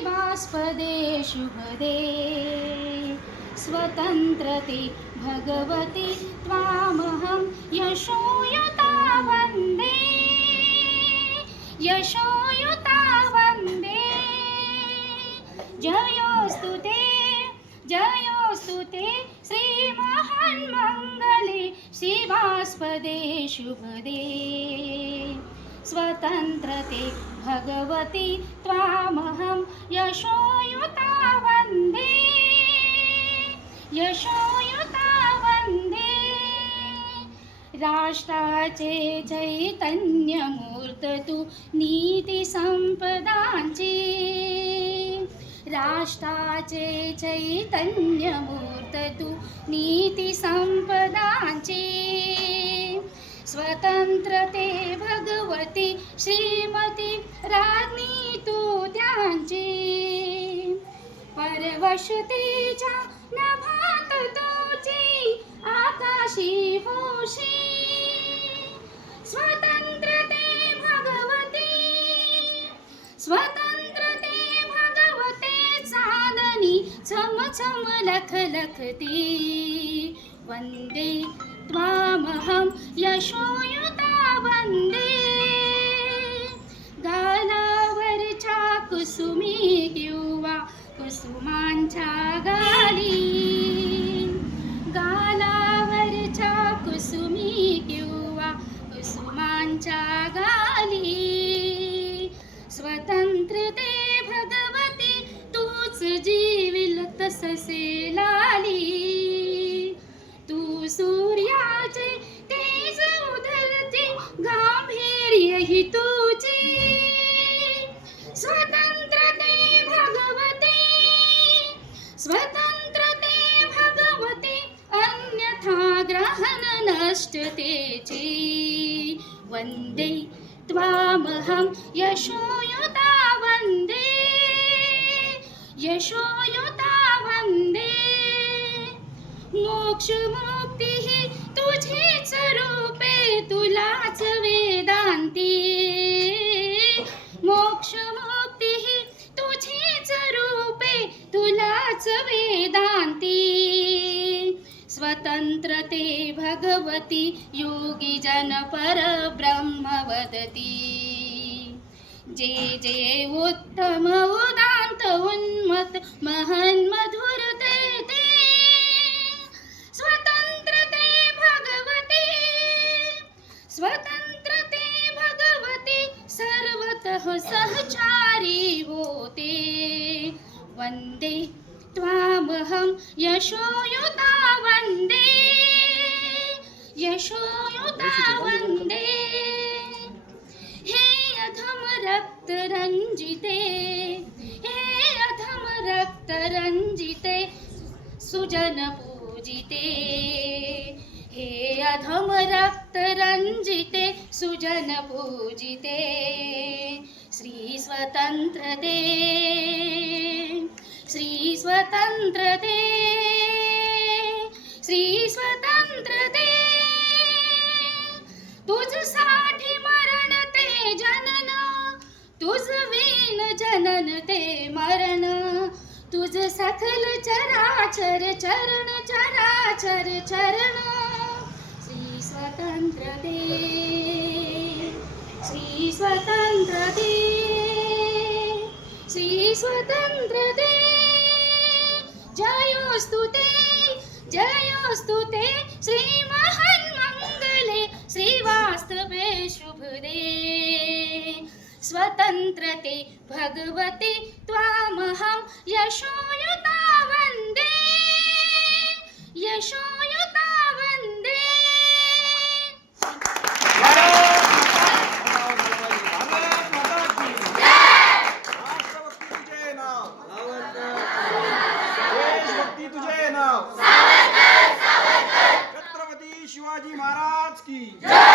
भास्पदे शुभदे स्वतन्त्रते भगवति त्वामहं यशोयुता वन्दे। यशोयुता वन्दे। जयोस्तु ते जयोस्तु ते श्रीमहन्मङ्गले शिवास्पदे शुभदे स्वतन्त्रते भगवति त्वामहं यशोयुता वन्दे। यशोयुता वन्दे। राष्ट्राचे चैतन्यमूर्त तु नीतिसम्पदाञ्चे राष्ट्राचे चैतन्यमूर्त तू स्वतंत्रते भगवती श्रीमती राज्ञी तू त्यांची. परवशतेच्या नभात तुझी आकाशी होशी. स्वतंत्रते भगवती स्वतंत्रते भगवते चांदणी छम छम लख लखती. वंदे त्वामहं यशोयुता वन्दे गालावरच्या कुसुमी किंवा कुसुमांच्या गाली। गालावरच्या कुसुमी किंवा कुसुमांच्या गाली। स्वतंत्रते भगवती तूच जीविल तससेला ही तुझी. स्वतंत्रते भगवती. स्वतंत्रते भगवते अन्यथा ग्रहण नष्टतेची. वन्दे त्वामहं यशोयुता वन्दे यशो तुलाच वेदान्ती स्वतन्त्रते भगवती योगी जन परब्रह्म वदति. जे जे उत्तम उदान्त उन्मत महन्मधुरते ते स्वतन्त्रते भगवती स्वतन्त्रते भगवती सर्वतः सहचारी होते. वन्दे त्वामहं यशोयुता वन्दे। यशोयुता वन्दे। हे अधम रक्तरञ्जिते। हे अधम रक्तरञ्जिते। सुजन पूजिते। हे अधम रक्तरञ्जिते। सुजन पूजिते। श्री स्वतन्त्रते श्री स्वतंत्र दे. स्वतन्त्रते तुझसाठी मरण ते जनन. तुझ वीण जनन ते मरण. तुझ सकल चराचर चरण चराचर चरण. श्री स्वतंत्रते जयोस्तु ते जयोस्तु ते. श्री श्रीवास्तवे शुभदे स्वतन्त्रते भगवते त्वामहं यशोयुता वन्दे यशो तुझे